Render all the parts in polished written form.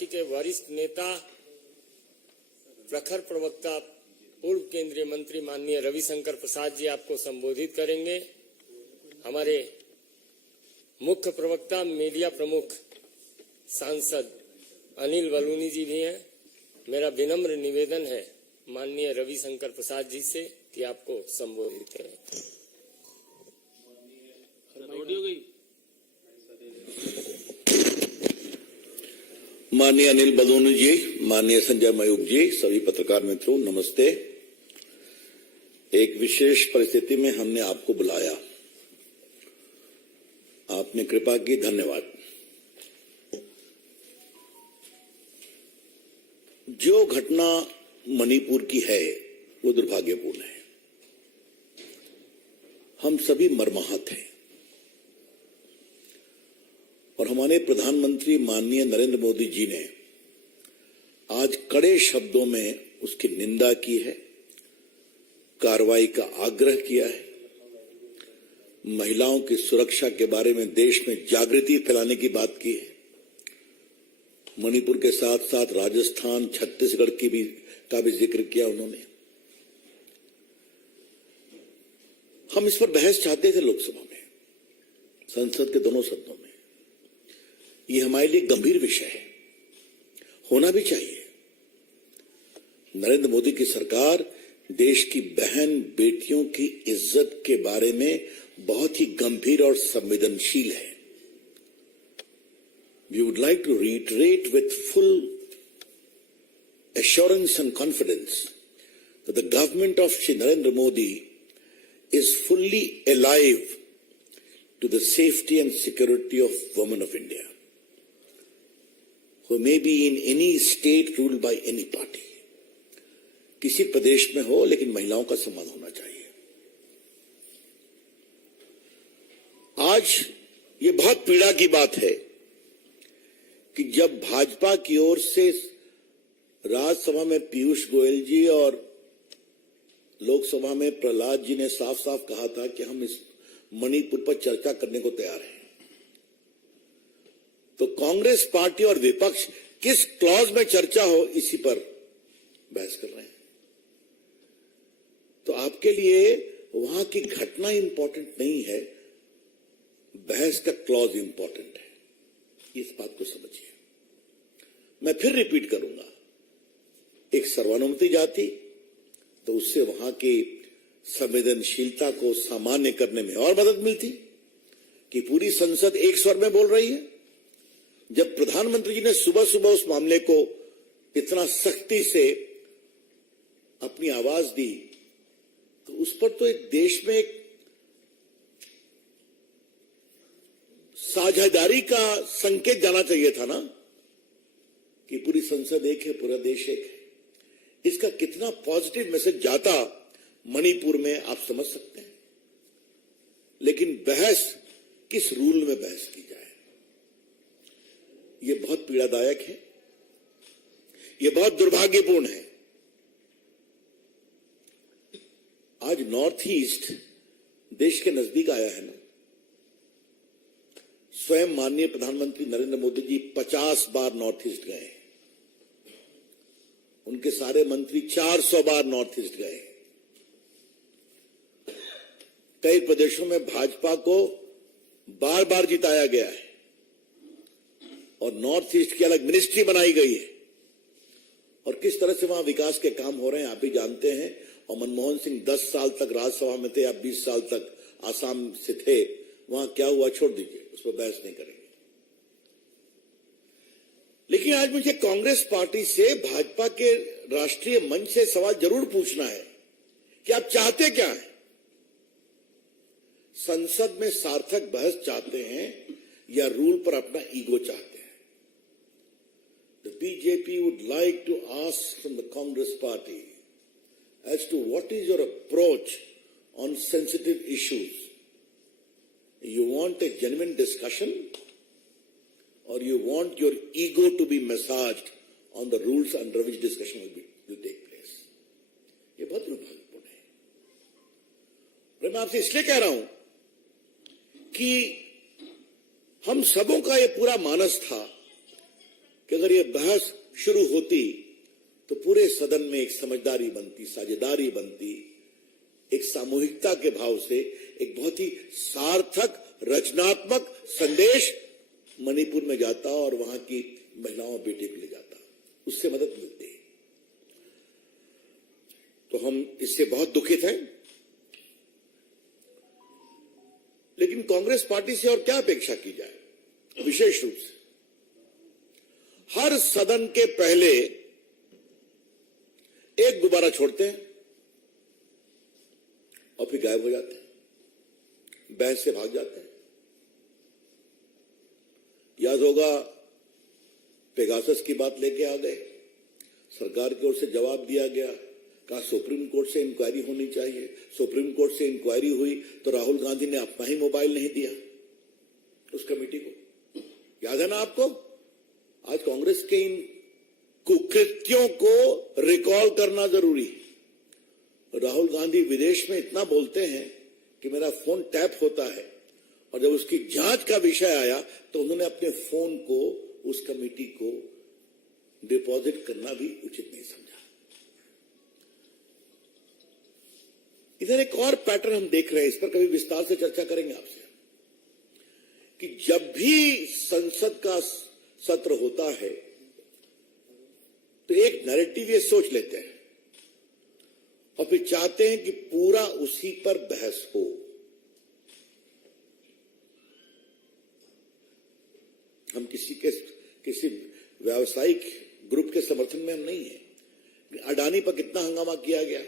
Party के वरिष्ठ नेता, प्रखर प्रवक्ता, पूर्व केंद्रीय मंत्री माननीय रविशंकर प्रसाद जी आपको संबोधित करेंगे। हमारे मुख्य प्रवक्ता, मीडिया प्रमुख, सांसद अनिल बलूनी जी भी हैं। मेरा विनम्र निवेदन है माननीय रविशंकर प्रसाद जी से कि आपको संबोधित करें। माननीय अनिल बलूनी जी, माननीय संजय मयूख जी, सभी पत्रकार मित्रों, नमस्ते। एक विशेष परिस्थिति में हमने आपको बुलाया, आपने कृपा की, धन्यवाद। जो घटना मणिपुर की है वो दुर्भाग्यपूर्ण है। हम सभी मर्माहत हैं और हमारे प्रधानमंत्री माननीय नरेंद्र मोदी जी ने आज कड़े शब्दों में उसकी निंदा की है, कार्रवाई का आग्रह किया है, महिलाओं की सुरक्षा के बारे में देश में जागृति फैलाने की बात की है। मणिपुर के साथ साथ राजस्थान, छत्तीसगढ़ का भी जिक्र किया उन्होंने। हम इस पर बहस चाहते थे लोकसभा में, संसद के दोनों सदनों में। ये हमारे लिए गंभीर विषय है, होना भी चाहिए। नरेंद्र मोदी की सरकार देश की बहन बेटियों की इज्जत के बारे में बहुत ही गंभीर और संवेदनशील है। We would like to reiterate with full assurance and confidence that the government of Shri Narendra Modi is fully alive to the safety and security of women of India, who may be in any state ruled by any party. किसी प्रदेश में हो, लेकिन महिलाओं का सम्मान होना चाहिए। आज ये बहुत पीड़ा की बात है कि जब भाजपा की ओर से राज्यसभा में पीयूष गोयल जी और लोकसभा में प्रहलाद जी ने साफ साफ कहा था कि हम इस मणिपुर पर चर्चा करने को तैयार हैं, तो कांग्रेस पार्टी और विपक्ष किस क्लॉज में चर्चा हो इसी पर बहस कर रहे हैं। तो आपके लिए वहां की घटना इंपॉर्टेंट नहीं है, बहस का क्लॉज इंपॉर्टेंट है। इस बात को समझिए। मैं फिर रिपीट करूंगा, एक सर्वानुमति जाति तो उससे वहां की संवेदनशीलता को सामान्य करने में और मदद मिलती कि पूरी संसद एक स्वर में बोल रही है। जब प्रधानमंत्री जी ने सुबह सुबह उस मामले को इतना सख्ती से अपनी आवाज दी, तो उस पर तो एक देश में एक साझेदारी का संकेत जाना चाहिए था ना, कि पूरी संसद एक है, पूरा देश एक है। इसका कितना पॉजिटिव मैसेज जाता मणिपुर में, आप समझ सकते हैं। लेकिन बहस किस रूल में बहस की जाए, यह बहुत पीड़ादायक है, यह बहुत दुर्भाग्यपूर्ण है। आज नॉर्थ ईस्ट देश के नजदीक आया है ना। स्वयं माननीय प्रधानमंत्री नरेंद्र मोदी जी 50 बार नॉर्थ ईस्ट गए, उनके सारे मंत्री 400 बार नॉर्थ ईस्ट गए। कई प्रदेशों में भाजपा को बार बार जिताया गया है और नॉर्थ ईस्ट की अलग मिनिस्ट्री बनाई गई है, और किस तरह से वहां विकास के काम हो रहे हैं आप भी जानते हैं। और मनमोहन सिंह 10 साल तक राज्यसभा में थे, आप 20 साल तक आसाम से थे, वहां क्या हुआ छोड़ दीजिए, उस पर बहस नहीं करेंगे। लेकिन आज मुझे कांग्रेस पार्टी से, भाजपा के राष्ट्रीय मंच से सवाल जरूर पूछना है कि आप चाहते क्या हैं? संसद में सार्थक बहस चाहते हैं या रूल पर अपना ईगो चाहते हैं? The BJP would like to ask from the Congress party as to what is your approach on sensitive issues. You want a genuine discussion, or you want your ego to be massaged on the rules under which discussion will take place? ये बहुत दुर्भाग्यपूर्ण है। मैं आपसे इसलिए कह रहा हूं कि हम सबों का ये पूरा मानस था कि अगर ये बहस शुरू होती तो पूरे सदन में एक समझदारी बनती, साझेदारी बनती, एक सामूहिकता के भाव से एक बहुत ही सार्थक रचनात्मक संदेश मणिपुर में जाता और वहां की महिलाओं बेटे को ले जाता, उससे मदद मिलती। तो हम इससे बहुत दुखित हैं, लेकिन कांग्रेस पार्टी से और क्या अपेक्षा की जाए। विशेष रूप से हर सदन के पहले एक गुब्बारा छोड़ते हैं और फिर गायब हो जाते हैं, बहस से भाग जाते हैं। याद होगा पेगासस की बात लेके आ गए, सरकार की ओर से जवाब दिया गया, कहा सुप्रीम कोर्ट से इंक्वायरी होनी चाहिए। सुप्रीम कोर्ट से इंक्वायरी हुई तो राहुल गांधी ने अपना ही मोबाइल नहीं दिया उस कमेटी को, याद है ना आपको। आज कांग्रेस के इन कुकृत्यों को रिकॉल करना जरूरी है। राहुल गांधी विदेश में इतना बोलते हैं कि मेरा फोन टैप होता है, और जब उसकी जांच का विषय आया तो उन्होंने अपने फोन को उस कमेटी को डिपॉजिट करना भी उचित नहीं समझा। इधर एक और पैटर्न हम देख रहे हैं, इस पर कभी विस्तार से चर्चा करेंगे आपसे, कि जब भी संसद का सत्र होता है तो एक नैरेटिव ये सोच लेते हैं और फिर चाहते हैं कि पूरा उसी पर बहस हो। हम किसी व्यावसायिक ग्रुप के समर्थन में हम नहीं है। अडानी पर कितना हंगामा किया गया,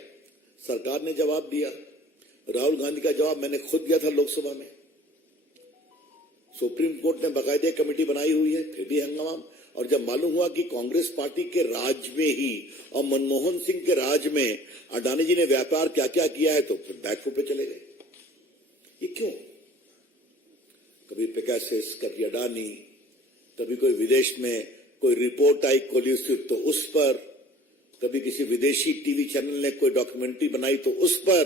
सरकार ने जवाब दिया। राहुल गांधी का जवाब मैंने खुद दिया था लोकसभा में। सुप्रीम कोर्ट ने बाकायदे कमेटी बनाई हुई है, फिर भी हंगामा। और जब मालूम हुआ कि कांग्रेस पार्टी के राज में ही और मनमोहन सिंह के राज में अडानी जी ने व्यापार क्या क्या किया है, तो फिर बैकफुट पे चले गए। ये क्यों? कभी पेगासस, कभी अडानी, कभी कोई विदेश में कोई रिपोर्ट आई कोलिसिव तो उस पर, कभी किसी विदेशी टीवी चैनल ने कोई डॉक्यूमेंट्री बनाई तो उस पर।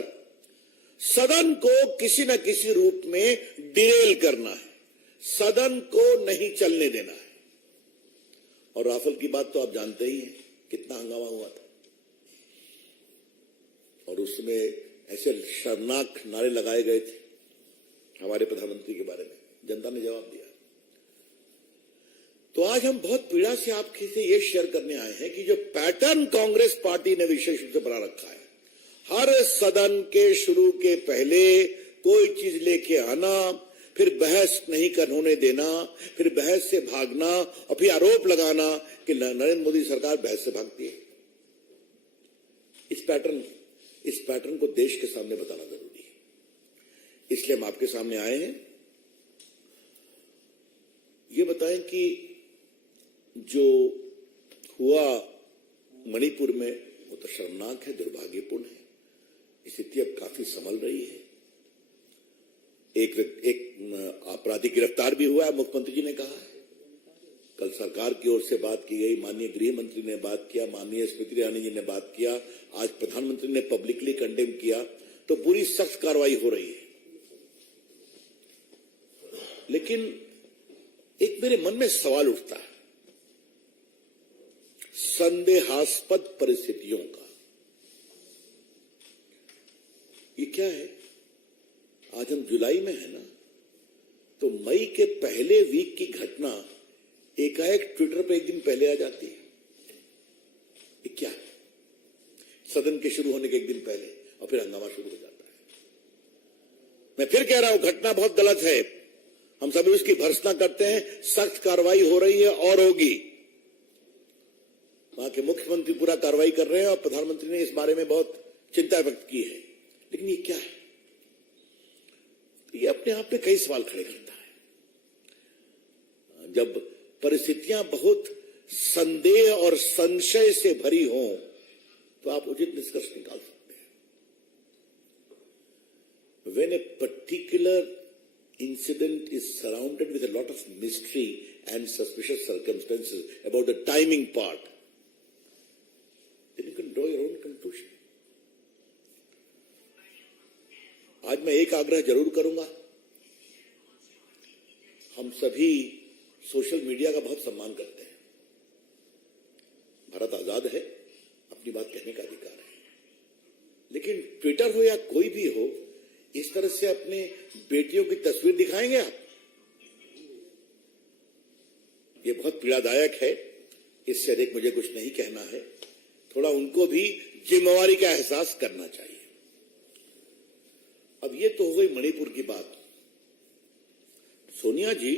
सदन को किसी न किसी रूप में डिरेल करना है, सदन को नहीं चलने देना है। और राफेल की बात तो आप जानते ही हैं, कितना हंगामा हुआ था, और उसमें ऐसे शर्मनाक नारे लगाए गए थे हमारे प्रधानमंत्री के बारे में, जनता ने जवाब दिया। तो आज हम बहुत पीड़ा से आपके से ये शेयर करने आए हैं कि जो पैटर्न कांग्रेस पार्टी ने विशेष रूप से बना रखा है, हर सदन के शुरू के पहले कोई चीज लेके आना, फिर बहस नहीं होने देना, फिर बहस से भागना और फिर आरोप लगाना कि नरेंद्र मोदी सरकार बहस से भागती है। इस पैटर्न को देश के सामने बताना जरूरी है। इसलिए हम आपके सामने आए हैं, ये बताएं कि जो हुआ मणिपुर में वो तो शर्मनाक है, दुर्भाग्यपूर्ण है। स्थिति अब काफी संभल रही है। एक आपराधिक गिरफ्तार भी हुआ है, मुख्यमंत्री जी ने कहा है। कल सरकार की ओर से बात की गई, माननीय गृह मंत्री ने बात किया, माननीय स्मृति ईरानी जी ने बात किया, आज प्रधानमंत्री ने पब्लिकली कंडेम किया, तो पूरी सख्त कार्रवाई हो रही है। लेकिन एक मेरे मन में सवाल उठता है संदेहास्पद परिस्थितियों का। ये क्या है? आज हम जुलाई में है ना, तो मई के पहले वीक की घटना एकाएक ट्विटर पे एक दिन पहले आ जाती है। ये क्या है? सदन के शुरू होने के एक दिन पहले, और फिर हंगामा शुरू हो जाता है। मैं फिर कह रहा हूं, घटना बहुत गलत है, हम सभी उसकी भर्त्सना करते हैं। सख्त कार्रवाई हो रही है और होगी। वहां के मुख्यमंत्री पूरा कार्रवाई कर रहे हैं और प्रधानमंत्री ने इस बारे में बहुत चिंता व्यक्त की है। लेकिन ये क्या है? ये अपने आप में कई सवाल खड़े करता है। जब परिस्थितियां बहुत संदेह और संशय से भरी हों तो आप उचित निष्कर्ष निकाल सकते हैं। When a particular incident is surrounded with a lot of mystery and suspicious circumstances about the timing part, then you can draw your own conclusion. आज मैं एक आग्रह जरूर करूंगा। हम सभी सोशल मीडिया का बहुत सम्मान करते हैं, भारत आजाद है, अपनी बात कहने का अधिकार है, लेकिन ट्विटर हो या कोई भी हो, इस तरह से अपने बेटियों की तस्वीर दिखाएंगे आप? ये बहुत पीड़ादायक है। इससे अधिक मुझे कुछ नहीं कहना है। थोड़ा उनको भी जिम्मेवारी का एहसास करना चाहिए। अब ये तो हो गई मणिपुर की बात। सोनिया जी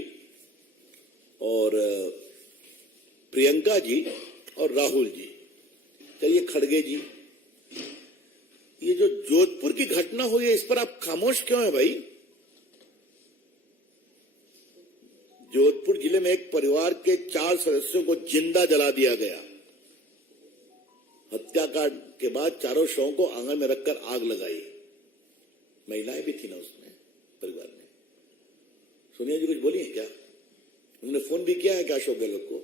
और प्रियंका जी और राहुल जी, चलिए खड़गे जी, ये जो जोधपुर की घटना हुई है, इस पर आप खामोश क्यों है भाई? जोधपुर जिले में एक परिवार के 4 सदस्यों को जिंदा जला दिया गया। हत्याकांड के बाद चारों शवों को आंगन में रखकर आग लगाई। महिलाएं भी थी ना उसमें, परिवार में। सोनिया जी कुछ बोली है क्या? उन्होंने फोन भी किया है क्या अशोक गहलोत को?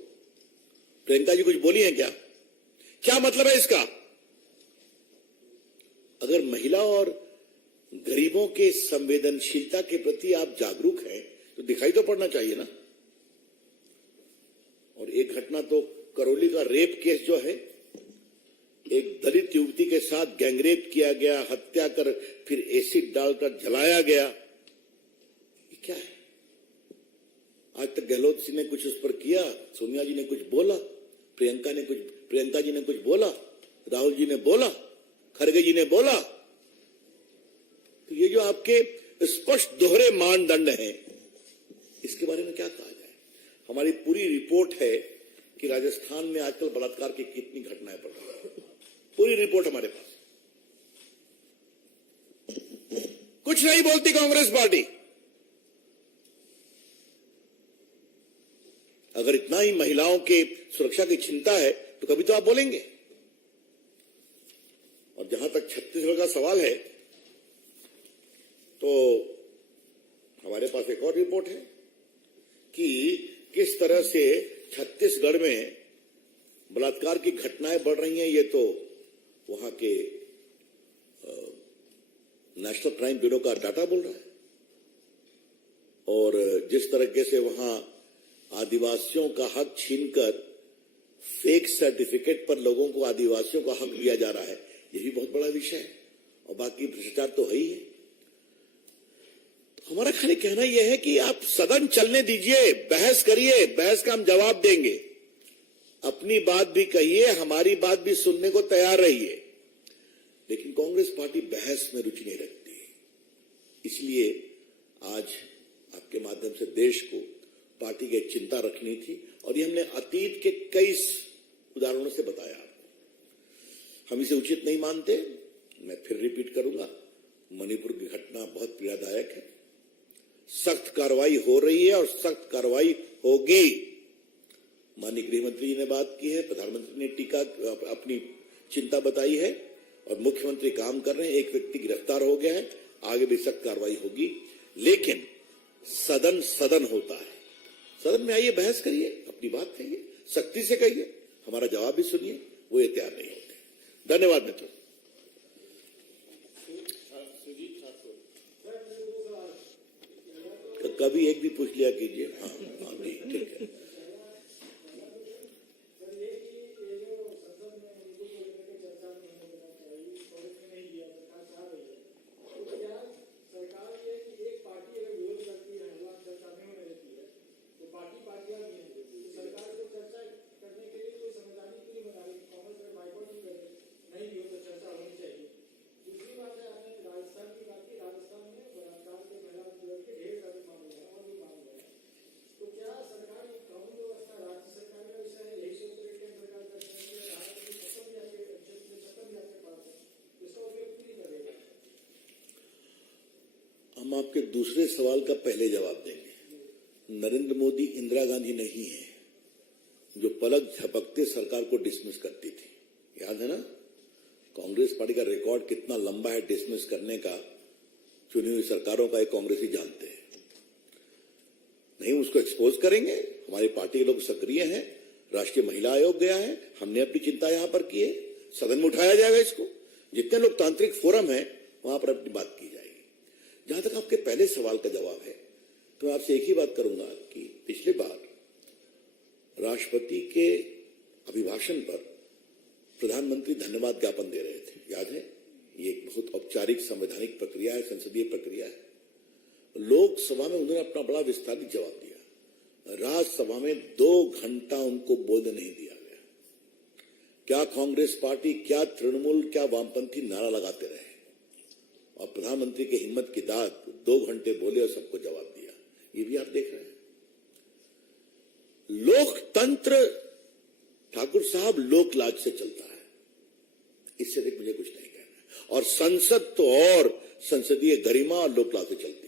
प्रियंका जी कुछ बोली है क्या? क्या मतलब है इसका? अगर महिला और गरीबों के संवेदनशीलता के प्रति आप जागरूक हैं तो दिखाई तो पड़ना चाहिए ना। और एक घटना तो करौली का रेप केस जो है, एक दलित युवती के साथ गैंगरेप किया गया, हत्या कर फिर एसिड डालकर जलाया गया, ये क्या है? आज तक गहलोत जी ने कुछ उस पर किया, सोनिया जी ने कुछ बोला, प्रियंका जी ने कुछ बोला, राहुल जी ने बोला, खड़गे जी ने बोला। तो ये जो आपके स्पष्ट दोहरे मानदंड हैं, इसके बारे में क्या कहा जाए? हमारी पूरी रिपोर्ट है कि राजस्थान में आजकल बलात्कार की कितनी घटनाएं बढ़ रही हैं। पूरी रिपोर्ट हमारे पास। कुछ नहीं बोलती कांग्रेस पार्टी। अगर इतना ही महिलाओं के सुरक्षा की चिंता है तो कभी तो आप बोलेंगे। और जहां तक छत्तीसगढ़ का सवाल है, तो हमारे पास एक और रिपोर्ट है कि किस तरह से छत्तीसगढ़ में बलात्कार की घटनाएं बढ़ रही हैं। ये तो वहां के नेशनल क्राइम ब्यूरो का डाटा बोल रहा है। और जिस तरीके से वहां आदिवासियों का हक छीनकर फेक सर्टिफिकेट पर लोगों को आदिवासियों का हक दिया जा रहा है, ये भी बहुत बड़ा विषय है। और बाकी भ्रष्टाचार तो है ही है। हमारा खाली कहना यह है कि आप सदन चलने दीजिए, बहस करिए, बहस का हम जवाब देंगे। अपनी बात भी कहिए, हमारी बात भी सुनने को तैयार रहिए। लेकिन कांग्रेस पार्टी बहस में रुचि नहीं रखती। इसलिए आज आपके माध्यम से देश को पार्टी की चिंता रखनी थी, और ये हमने अतीत के कई उदाहरणों से बताया। हम इसे उचित नहीं मानते। मैं फिर रिपीट करूंगा, मणिपुर की घटना बहुत पीड़ादायक है। सख्त कार्रवाई हो रही है और सख्त कार्रवाई होगी। माननीय गृह मंत्री जी ने बात की है, प्रधानमंत्री ने टीका अपनी चिंता बताई है, और मुख्यमंत्री काम कर रहे हैं। एक व्यक्ति गिरफ्तार हो गया है, आगे भी सख्त कार्रवाई होगी। लेकिन सदन होता है, सदन में आइए, बहस करिए, अपनी बात कहिए, सख्ती से कहिए, हमारा जवाब भी सुनिए। वो ये तैयार नहीं होते। धन्यवाद मित्रों। कभी एक भी पूछ लिया कीजिए। हाँ ठीक है। हम आपके दूसरे सवाल का पहले जवाब देंगे। नरेंद्र मोदी इंदिरा गांधी नहीं है जो पलक झपकते सरकार को डिसमिस करती थी। याद है ना? कांग्रेस पार्टी का रिकॉर्ड कितना लंबा है डिसमिस करने का, चुनी हुई सरकारों का, एक कांग्रेसी जानते हैं। नहीं, उसको एक्सपोज करेंगे। हमारी पार्टी के लोग सक्रिय हैं, राष्ट्रीय महिला आयोग गया है, हमने अपनी चिंता यहां पर की है, सदन में उठाया जाएगा इसको। जितने लोकतांत्रिक फोरम है वहां पर अपनी बात की जाएगी। जहां तक आपके पहले सवाल का जवाब है, तो मैं आपसे एक ही बात करूंगा कि पिछले बार राष्ट्रपति के अभिभाषण पर प्रधानमंत्री धन्यवाद ज्ञापन दे रहे थे, याद है? ये एक बहुत औपचारिक संवैधानिक प्रक्रिया है, संसदीय प्रक्रिया है। लोकसभा में उन्होंने अपना बड़ा विस्तारित जवाब दिया। राज्यसभा में 2 घंटा उनको बोलने नहीं दिया गया। क्या कांग्रेस पार्टी, क्या तृणमूल, क्या वामपंथी नारा लगाते रहे, और प्रधानमंत्री की हिम्मत की दाद, 2 घंटे बोले और सबको जवाब दिया। ये भी आप देख रहे हैं। लोकतंत्र ठाकुर साहब लोकलाज से चलता है, इससे देख मुझे कुछ नहीं कहना है। और संसद तो और संसदीय गरिमा और लोकलाज से चलती है।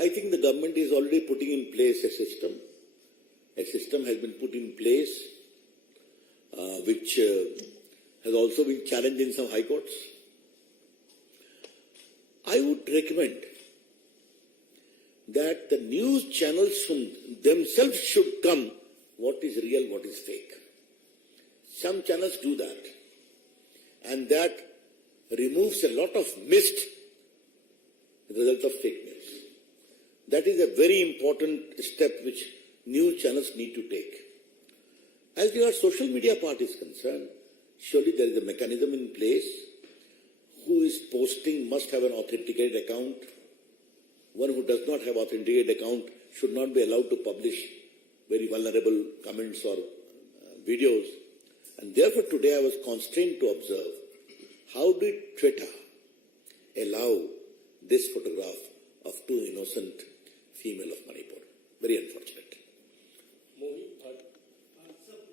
I think the government is already putting in place a system. A system has been put in place, which has also been challenged in some high courts. I would recommend that the news channels themselves should come what is real, what is fake. Some channels do that, and that removes a lot of mist result of fake news. That is a very important step which news channels need to take. As far as social media part is concerned, surely there is a mechanism in place. Who is posting must have an authenticated account. One who does not have authenticated account should not be allowed to publish very vulnerable comments or videos. And therefore today I was constrained to observe how did Twitter allow this photograph of 2 innocent female of Manipur. Very unfortunate. Sir,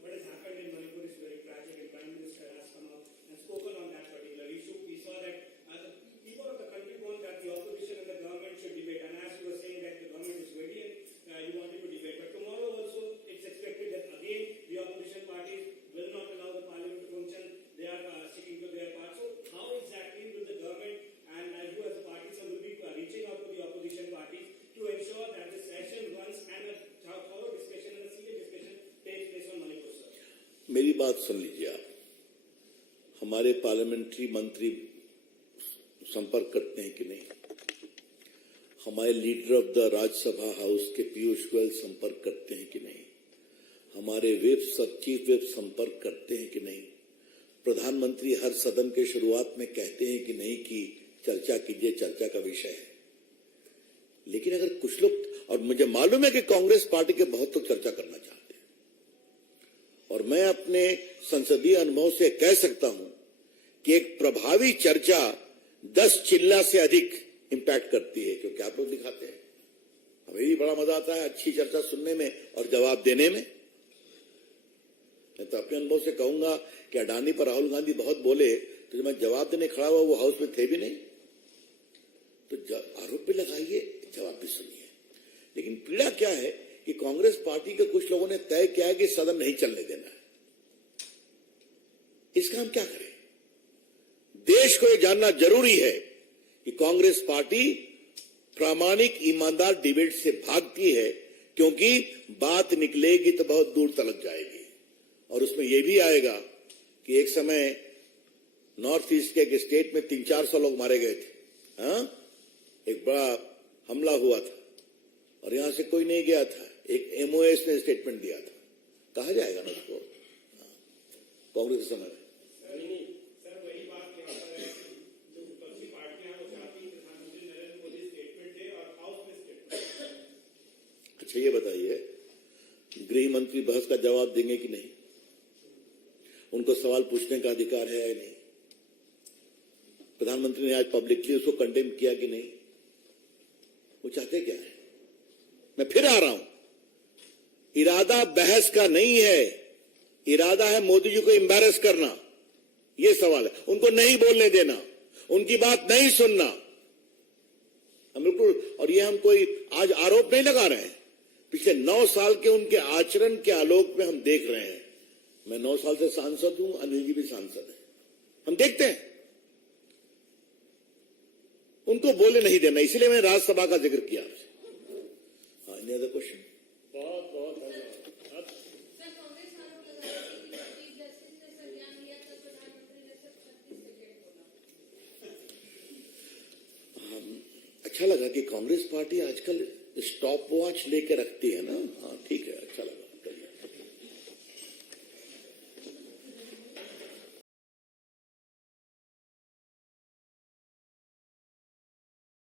what has happened in Manipur is very tragic, and Prime Minister has come out and spoken on that particular issue. We saw that the people of the country want that the opposition and the government should debate, and as you were saying that the government is ready and you wanted to debate. But tomorrow also it's expected that again the opposition parties will not allow the parliament to function. They are sticking to their part. So how exactly will the government and you as a party sir will be reaching out to the opposition parties to ensure that the session runs and a thorough discussion and a serious discussion takes place on Manipur, sir? मेरी बात सुन लीजिए आप। हमारे parliamentary मंत्री संपर्क करते हैं कि नहीं? हमारे leader of the Rajya Sabha house के पीयूष गोयल संपर्क करते हैं कि नहीं? हमारे चीफ विप संपर्क करते हैं कि नहीं? प्रधानमंत्री हर सदन के शुरुआत में कहते हैं कि नहीं कि चर्चा कीजिए, चर्चा का विषय है। लेकिन अगर कुछ लोग, और मुझे मालूम है कि कांग्रेस पार्टी के बहुत लोग चर्चा करना चाहते हैं, और मैं अपने संसदीय अनुभव से कह सकता हूं कि एक प्रभावी चर्चा 10 चिल्ला से अधिक इंपैक्ट करती है, क्योंकि आप लोग दिखाते हैं। हमें भी बड़ा मजा आता है अच्छी चर्चा सुनने में और जवाब देने में। मैं तो अपने अनुभव से कहूंगा कि अडानी पर राहुल गांधी बहुत बोले, तो जब मैं जवाब देने खड़ा हुआ वो हाउस में थे भी नहीं। तो आरोप भी लगाइए, जवाब भी सुनिए। लेकिन पीड़ा क्या है कि कांग्रेस पार्टी के कुछ लोगों ने तय किया है कि सदन नहीं चलने देना है। इसका हम क्या करें? देश को यह जानना जरूरी है कि कांग्रेस पार्टी प्रामाणिक ईमानदार डिबेट से भागती है, क्योंकि बात निकलेगी तो बहुत दूर तलक जाएगी। और उसमें यह भी आएगा कि एक समय नॉर्थ ईस्ट के एक स्टेट में 300-400 लोग मारे गए थे। एक बड़ा हमला हुआ था और यहां से कोई नहीं गया था। एक एमओएस ने स्टेटमेंट दिया था। कहा जाएगा ना उसको कांग्रेस के समय में? सर वही बात यहाँ पर है, जो विपक्षी पार्टियां वो चाहती हैं प्रधानमंत्री नरेंद्र मोदी स्टेटमेंट दे और हाउस में स्टेटमेंट। अच्छा ये बताइए, गृह मंत्री बहस का जवाब देंगे कि नहीं? उनको सवाल पूछने का अधिकार है या नहीं? प्रधानमंत्री ने आज पब्लिकली उसको कंडेम किया कि नहीं? वो चाहते क्या है? मैं फिर आ रहा हूं, इरादा बहस का नहीं है, इरादा है मोदी जी को एम्बैरेस करना। यह सवाल है। उनको नहीं बोलने देना, उनकी बात नहीं सुनना। हम बिल्कुल, और ये हम कोई आज आरोप नहीं लगा रहे हैं, पिछले 9 साल के उनके आचरण के आलोक में हम देख रहे हैं। मैं 9 साल से सांसद हूं, अनिल जी भी सांसद है, हम देखते हैं। उनको बोलने नहीं देना, इसलिए मैंने राज्यसभा का जिक्र किया आपसे। Any other question? बहुत बहुत धन्यवाद। अब सर, कांग्रेस आरोप लगा रही है कि चीफ जस्टिस ने संज्ञान लिया तब प्रधानमंत्री ने सिर्फ 36 सेकेंड बोला। अच्छा लगा कि कांग्रेस पार्टी आजकल स्टॉप वॉच लेके रखती है ना। हाँ ठीक है।